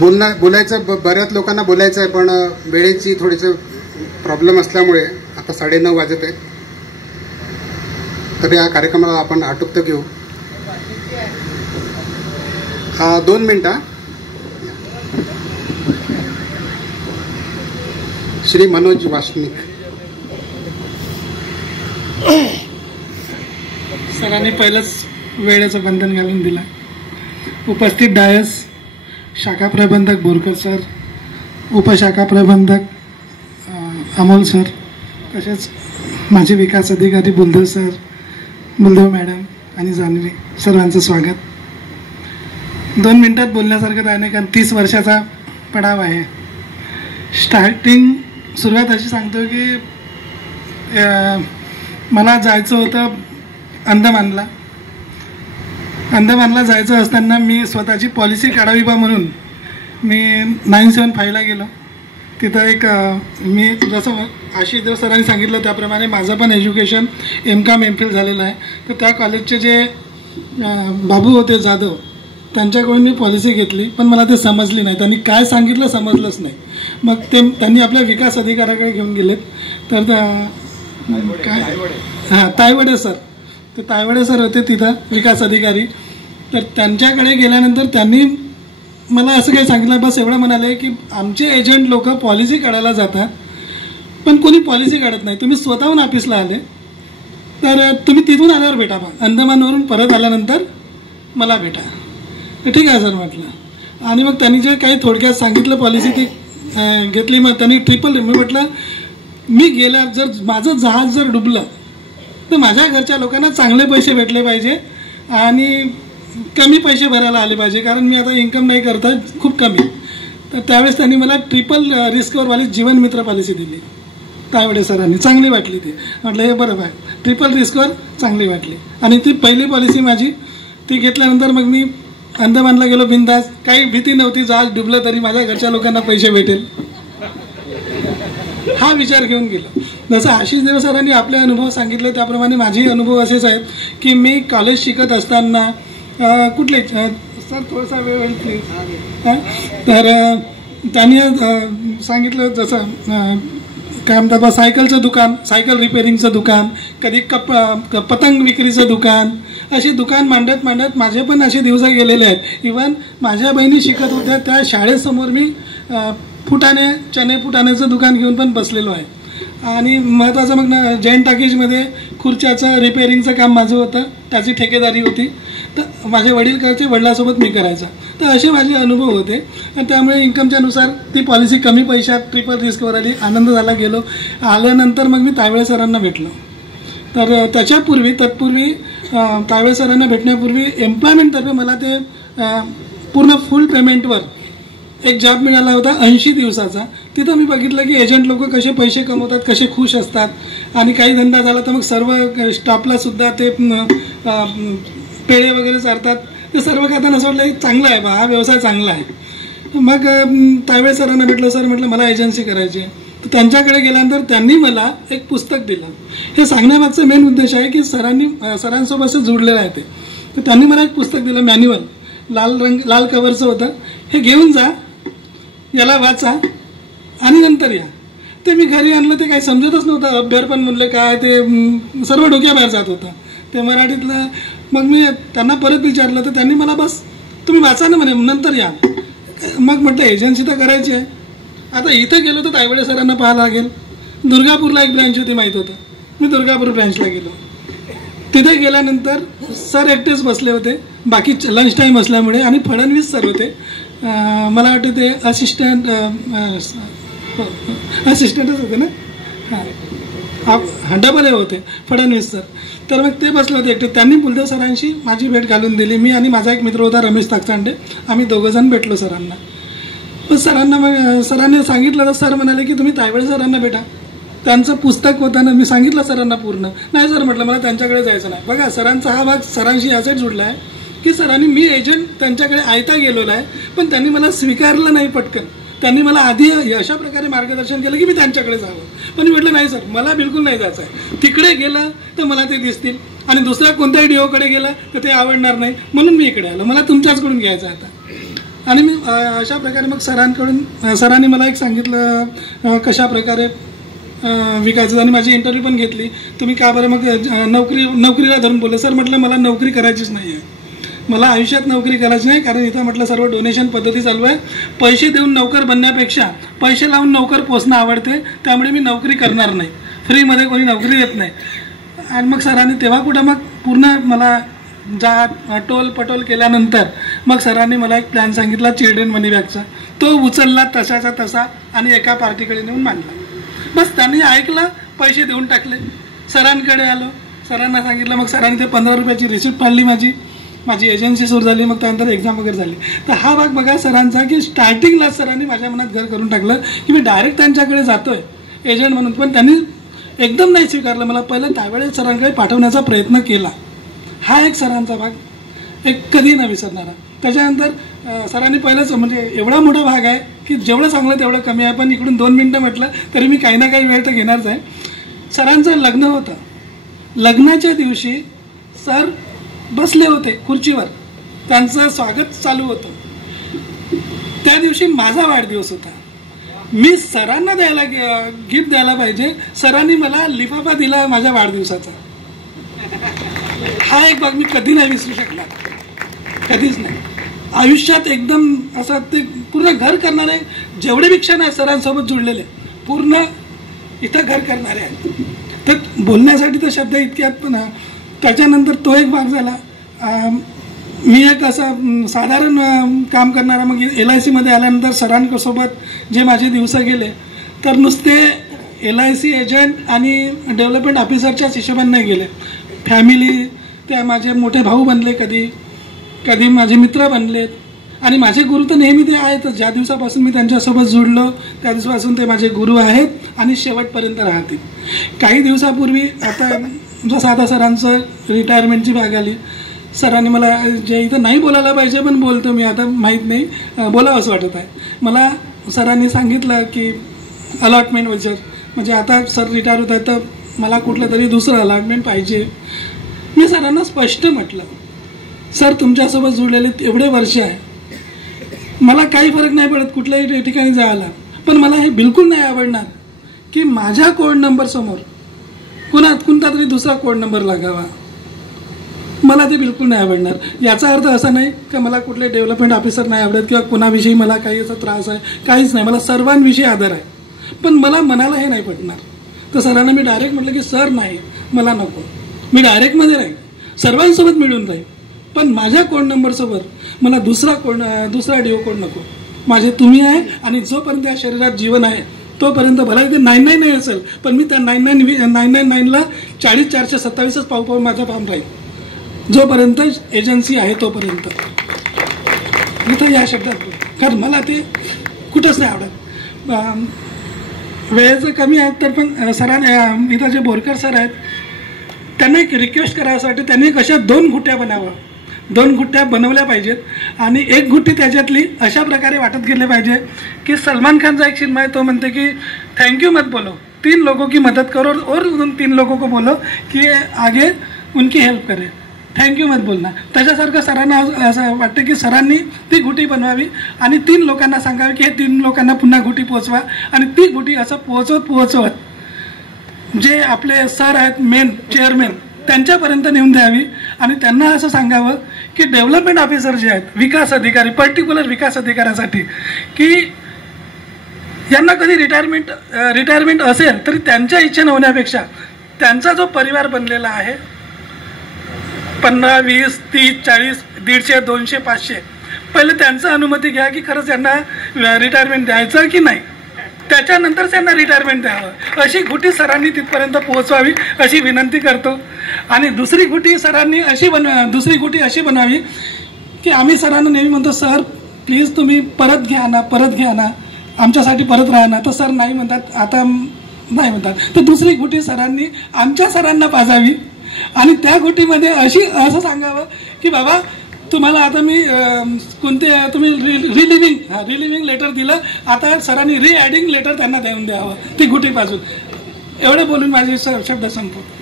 बोलायचं बऱ्याच लोकांना बोलायचं आहे, पण वेळेची थोडीशी प्रॉब्लेम असल्यामुळे आता 9:30 वाजत आहेत. तर या कार्यक्रमाला आपण आटोपतं घेऊ. 2 मिनिटं. श्री मनोज वासनिक. सरांनी पहिलंच वेळेचं बंधन घालून दिलं. उपस्थित डायस, शाखा प्रबंधक बोरकर सर, उपशाखा प्रबंधक अमोल सर, तसेच माझे विकास अधिकारी बुलदेव मॅडम आणि जान्हवी, सर्वांचं स्वागत. 2 मिनिटात बोलण्यासारखं आहे नाही, कारण 30 वर्षाचा पडाव आहे. सुरुवात अशी सांगतो की मला जायचं होतं अंदमानला जायचं असताना मी स्वतःची पॉलिसी काढावी बा म्हणून मी 975ला गेलो. तिथं एक मी जसं आशिष देव सरांनी सांगितलं त्याप्रमाणे माझं पण एज्युकेशन MCOM MPhil झालेलं आहे. तर त्या कॉलेजचे जे बाबू होते जाधव, त्यांच्याकडून मी पॉलिसी घेतली, पण मला ते समजली नाही. त्यांनी काय सांगितलं समजलंच नाही. मग त्यांनी आपल्या विकास अधिकाऱ्याकडे घेऊन गेलेत. तर काय तायवडे सर, ते तायवडे सर होते तिथं विकास अधिकारी. तर त्यांच्याकडे गेल्यानंतर त्यांनी मला असं काही सांगितलं, बस एवढं म्हणाले की आमचे एजंट लोक पॉलिसी काढायला जातात, पण कोणी पॉलिसी काढत नाही. तुम्ही स्वतःहून ऑफिसला आले तर तुम्ही तिथून आल्यावर भेटा बा, अंदमानवरून परत आल्यानंतर मला भेटा. तर ठीक आहे सर म्हटलं. आणि मग त्यांनी जे काही थोडक्यात सांगितलं पॉलिसी ती घेतली. मग त्यांनी ट्रिपल मी म्हटलं मी गेल्या जर माझं जहाज जर डुबलं तर माझ्या घरच्या लोकांना चांगले पैसे भेटले पाहिजे आणि कमी पैसे भरायला आले पाहिजे, कारण मी आता इन्कम नाही करता, खूप कमी. तर त्यावेळेस त्यांनी मला ट्रिपल रिस्कवरवाली जीवन मित्र पॉलिसी दिली तायवडे सरांनी. चांगली वाटली ती. म्हटलं हे बरोबर आहे, ट्रिपल रिस्कवर चांगली वाटली. आणि ती पहिली पॉलिसी माझी. ती घेतल्यानंतर मग मी अंदमानला गेलो बिंदास. काही भीती नव्हती, जहाज डुबलं तरी माझ्या घरच्या लोकांना पैसे भेटेल हा विचार घेऊन गेलो. जसं आशिष देव सरांनी आपले अनुभव सांगितले त्याप्रमाणे माझेही अनुभव असेच आहेत की मी कॉलेज शिकत असताना कुठले सर थोडासा वेळ होईल प्लीज. तर त्यांनी सांगितलं जसं काय म्हणतात बा, सायकलचं दुकान, सायकल रिपेरिंगचं दुकान, कधी पतंग विक्रीचं दुकान, अशी दुकान मांडत माझे पण असे दिवस गेलेले आहेत. इवन माझ्या बहिणी शिकत होत्या त्या शाळेसमोर मी चणे फुटाण्याचं दुकान घेऊन पण बसलेलो आहे. आणि महत्त्वाचं मग जैन टाकीजमध्ये खुर्च्याचं रिपेरिंगचं काम माझं होतं, त्याची ठेकेदारी होती. तर माझे वडील करायचे, वडिलांसोबत मी करायचा. तर असे माझे अनुभव होते. आणि त्यामुळे इन्कमच्या नुसार ती पॉलिसी कमी पैशात ट्रिपल रिस्कवर आली. आनंद झाला. गेलो. आल्यानंतर मग मी तायवडे सरांना भेटलो. तर तत्पूर्वी तायवडे सरांना भेटण्यापूर्वी एम्प्लॉयमेंटतर्फे मला ते पूर्ण फुल पेमेंटवर एक जॉब मिळाला होता 80 दिवसाचा. तिथं मी बघितलं की एजंट लोक कसे पैसे कमवतात, कसे खुश असतात. आणि काही धंदा झाला तर मग सर्व स्टाफला सुद्धा ते पेढे वगैरे चारतात. ते सर्व खाताना असं वाटलं चांगलं आहे बा, हा व्यवसाय चांगला आहे. मग तायवडे सरांना भेटलं. सर म्हटलं मला एजन्सी करायची आहे. तर त्यांच्याकडे गेल्यानंतर त्यांनी मला एक पुस्तक दिलं. हे सांगण्यामागचा मेन उद्देश आहे की सरांसोबत असं जुडलेलं आहे ते. तर त्यांनी मला एक पुस्तक दिलं, मॅन्युअल, लाल कव्हरचं होतं. हे घेऊन जा, याला वाचा आणि नंतर या. ते मी घरी आणलं. ते काही समजतच नव्हतं. अभ्यारपण म्हणलं काय, ते सर्व डोक्याबाहेर जात होतं ते मराठीतलं. मग मी त्यांना परत विचारलं तर त्यांनी मला बस तुम्ही वाचा ना म्हणे, नंतर या. मग म्हटलं एजन्सी तर करायची आहे. आता इथं गेलो तर तायवडे सरांना पाहायला लागेल. दुर्गापूरला एक ब्रँच होती माहीत होतं. मी दुर्गापूर ब्रँचला गेलो. तिथे गेल्यानंतर सर एकटेच बसले होते, बाकी लंच टाईम असल्यामुळे. आणि फडणवीस सर होते. मला वाटतं ते असिस्टंटच होते ना, हां डबल होते फडणवीस सर. तर मग ते बसले होते एकटे. त्यांनी बुलदेव सरांशी माझी भेट घालून दिली. मी आणि माझा एक मित्र होता रमेश ताकचांडे, आम्ही दोघंजण भेटलो सरांना. मग सरांनी सांगितलं तर सर म्हणाले की तुम्ही तायवडे सरांना भेटा. त्यांचं पुस्तक होतं. मी सांगितलं सरांना पूर्ण. नाही सर म्हटलं मला त्यांच्याकडे जायचं नाही. बघा सरांचा हा भाग सरांशी यासाठी जुडला आहे की सरांनी, मी एजंट त्यांच्याकडे आयता गेलेलो आहे, पण त्यांनी मला स्वीकारलं नाही पटकन. त्यांनी मला आधी अशा प्रकारे मार्गदर्शन केलं की मी त्यांच्याकडे जावं. पण मी म्हटलं नाही सर मला बिलकुल नाही जायचं आहे. तिकडे गेलं तर मला ते दिसतील आणि दुसऱ्या कोणत्याही डीओकडे गेलं तर ते आवडणार नाही, म्हणून मी इकडे आलो. मला तुमच्याचकडून घ्यायचं आता. आणि मी अशा प्रकारे मग सरांनी मला एक सांगितलं कशा प्रकारे विकायचं, आणि माझी इंटरव्ह्यू पण घेतली. तुम्ही का बरं मग नोकरीला धरून बोलले? सर म्हटलं मला नोकरी करायचीच नाही आहे, मला आयुष्यात नोकरी करायची नाही, कारण इथं म्हटलं सर्व डोनेशन पद्धती चालू आहे. पैसे देऊन नोकर बनण्यापेक्षा पैसे लावून नोकर पोचणं आवडते, त्यामुळे मी नोकरी करणार नाही, फ्रीमध्ये कोणी नोकरी देत नाही. आणि मग सरांनी तेव्हा कुठं मग पूर्ण मला टोल पटोल केल्यानंतर मग सरांनी मला एक प्लॅन सांगितला चिल्ड्रन मनी बॅगचा. तो उचलला तसाचा तसा आणि एका पार्टीकडे नेऊन मांडला. बस त्यांनी ऐकलं, पैसे देऊन टाकले. सरांकडे आलो, सरांना सांगितलं. मग सरांनी ते 15 रुपयाची रिसिप्ट फाडली, माझी एजन्सी सुरू झाली. मग त्यानंतर एक्झाम वगैरे झाली. तर हा भाग बघा सरांचा, की स्टार्टिंगला सरांनी माझ्या मनात घर करून टाकलं की मी डायरेक्ट त्यांच्याकडे जातोय एजंट म्हणून. पण त्यांनी एकदम नाही स्वीकारलं मला. पहिलं त्यावेळेस सरांकडे पाठवण्याचा प्रयत्न केला. हा एक सरांचा भाग एक कधी न विसरणारा. त्याच्यानंतर सरांनी पहिलंच म्हणजे एवढा मोठा भाग आहे की जेवढं चांगलं तेवढं कमी आहे. पण इकडून 2 मिनटं म्हटलं तरी मी काही ना काही वेळ तर घेणारच आहे. सरांचं लग्न होतं. लग्नाच्या दिवशी सर बसले होते खुर्चीवर, त्यांचं स्वागत चालू होतं. त्या दिवशी माझा वाढदिवस होता. मी सरांना गिफ्ट द्यायला पाहिजे, सरांनी मला लिफाफा दिला माझ्या वाढदिवसाचा. हा एक भाग मी कधी नाही विसरू शकणार, कधीच नाही. आयुष्यात एकदम असं ते पूर्ण घर करणारे जेवढे बी क्षण आहेत सरांसोबत जुळलेले, पूर्ण इथं घर करणारे आहेत. तर बोलण्यासाठी तर शब्द इतक्यात. पण त्याच्यानंतर तो एक भाग झाला. मी एक असं साधारण काम करणारा. मग LIC आल्यानंतर सरांसोबत जे माझे दिवस गेले, तर नुसते LIC एजंट आणि डेव्हलपमेंट ऑफिसरच्याच हिशोबाने नाही गेले. फॅमिली, त्या माझे मोठे भाऊ बनले, कधी माझे मित्र बनलेत. आणि माझे गुरु तर नेहमी ते आहेतच. ज्या दिवसापासून मी त्यांच्यासोबत जुळलो त्या दिवसापासून ते माझे गुरु आहेत आणि शेवटपर्यंत राहतील. काही दिवसापूर्वी आता जसं आता सरांचं रिटायरमेंटची भाग आली, सरांनी मला जे इथं नाही बोलायला पाहिजे पण बोलतो मी आता, माहीत नाही बोलावं असं वाटत आहे मला. सरांनी सांगितलं की अलॉटमेंट वगैरे, म्हणजे आता सर रिटायर होत आहेत तर मला कुठलं तरी दुसरं अलॉटमेंट पाहिजे. मी सरांना स्पष्ट म्हटलं, सर तुमच्यासोबत जुळलेले एवढे वर्ष आहे, मला काही फरक नाही पडत कुठल्याही ठिकाणी जायला, पण मला हे बिलकुल नाही आवडणार की माझ्या कोड नंबर समोर कोणता तरी दुसरा कोड नंबर लागावा. मला ते बिलकुल नाही आवडणार. याचा अर्थ असा नाही की मला कुठले डेव्हलपमेंट ऑफिसर नाही आवडत किंवा कोणाविषयी मला काही असा त्रास आहे, काहीच नाही. मला सर्वांविषयी आदर आहे, पण मला मनाला हे नाही पटणार. तर सरांना मी डायरेक्ट म्हटलं की सर नाही, मला नको, मी डायरेक्टमध्ये राहील, सर्वांसोबत मिळून राहील, पण माझ्या कोड नंबरसोबत मला दुसरा डिओ कोड नको. माझे तुम्ही आहे, आणि जोपर्यंत या शरीरात जीवन आहे तोपर्यंत भला इथे 999 असेल, पण मी त्या 999ला 40427च पाहू माझा काम राहील, जोपर्यंत एजन्सी आहे तोपर्यंत. इथं या शब्दात, कारण मला ते कुठंच नाही आवडत. वेळेचं कमी आहे तर पण सरांनी इथं जे बोरकर सर आहेत त्यांना एक रिक्वेस्ट करायचं वाटतं, त्यांनी कशा 2 गुट्ट्या बनावं, 2 गुट्ट्या बनवल्या पाहिजेत. आणि एक गुट्टी त्याच्यातली अशा प्रकारे वाटत गेले पाहिजे की सलमान खानचा एक सिनेमा आहे, तो म्हणते की थँक्यू मत बोलो, 3 लोगों की मदद करो और उन 3 लोगों को बोलो की आगे उनकी हेल्प करे, थँक्यू मत बोलना. त्याच्यासारखं सरांना असं वाटतं की सरांनी ती गुटी बनवावी आणि 3 लोकांना सांगावी की हे 3 लोकांना पुन्हा गुटी पोचवा. आणि ती गुटी असं पोहोचवत जे आपले सर आहेत मेन चेअरमॅन त्यांच्यापर्यंत नेऊन द्यावी. आणि त्यांना असं सांगावं की डेव्हलपमेंट ऑफिसर जे आहेत, विकास अधिकारी, पर्टिक्युलर विकास अधिकाऱ्यासाठी, की यांना कधी रिटायरमेंट असेल तरी त्यांच्या इच्छेनं होण्यापेक्षा त्यांचा जो परिवार बनलेला आहे 15, 20, 30, 40, 150, 200, 500, पहिले त्यांचं अनुमती घ्या की खरंच यांना रिटायरमेंट द्यायचं की नाही, त्याच्यानंतर त्यांना रिटायरमेंट द्यावं. अशी गुटी सरांनी तिथपर्यंत पोहोचवावी अशी विनंती करतो. आणि दुसरी गुटी अशी बनावी की आम्ही सरांना नेहमी म्हणतो, सर प्लीज तुम्ही परत घ्या ना, आमच्यासाठी परत राहा ना. तर सर नाही म्हणतात, आता नाही म्हणतात. तर दुसरी गुटी सरांनी आमच्या सरांना पाजावी आणि त्या गुटीमध्ये असं सांगावं की बाबा तुम्हाला आता मी तुम्ही रिलिव्हिंग लेटर दिलं, आता सरांनी रिॲडिंग लेटर त्यांना देऊन द्यावं ती गुटी पाजून. एवढं बोलून माझे शब्द संपवतो.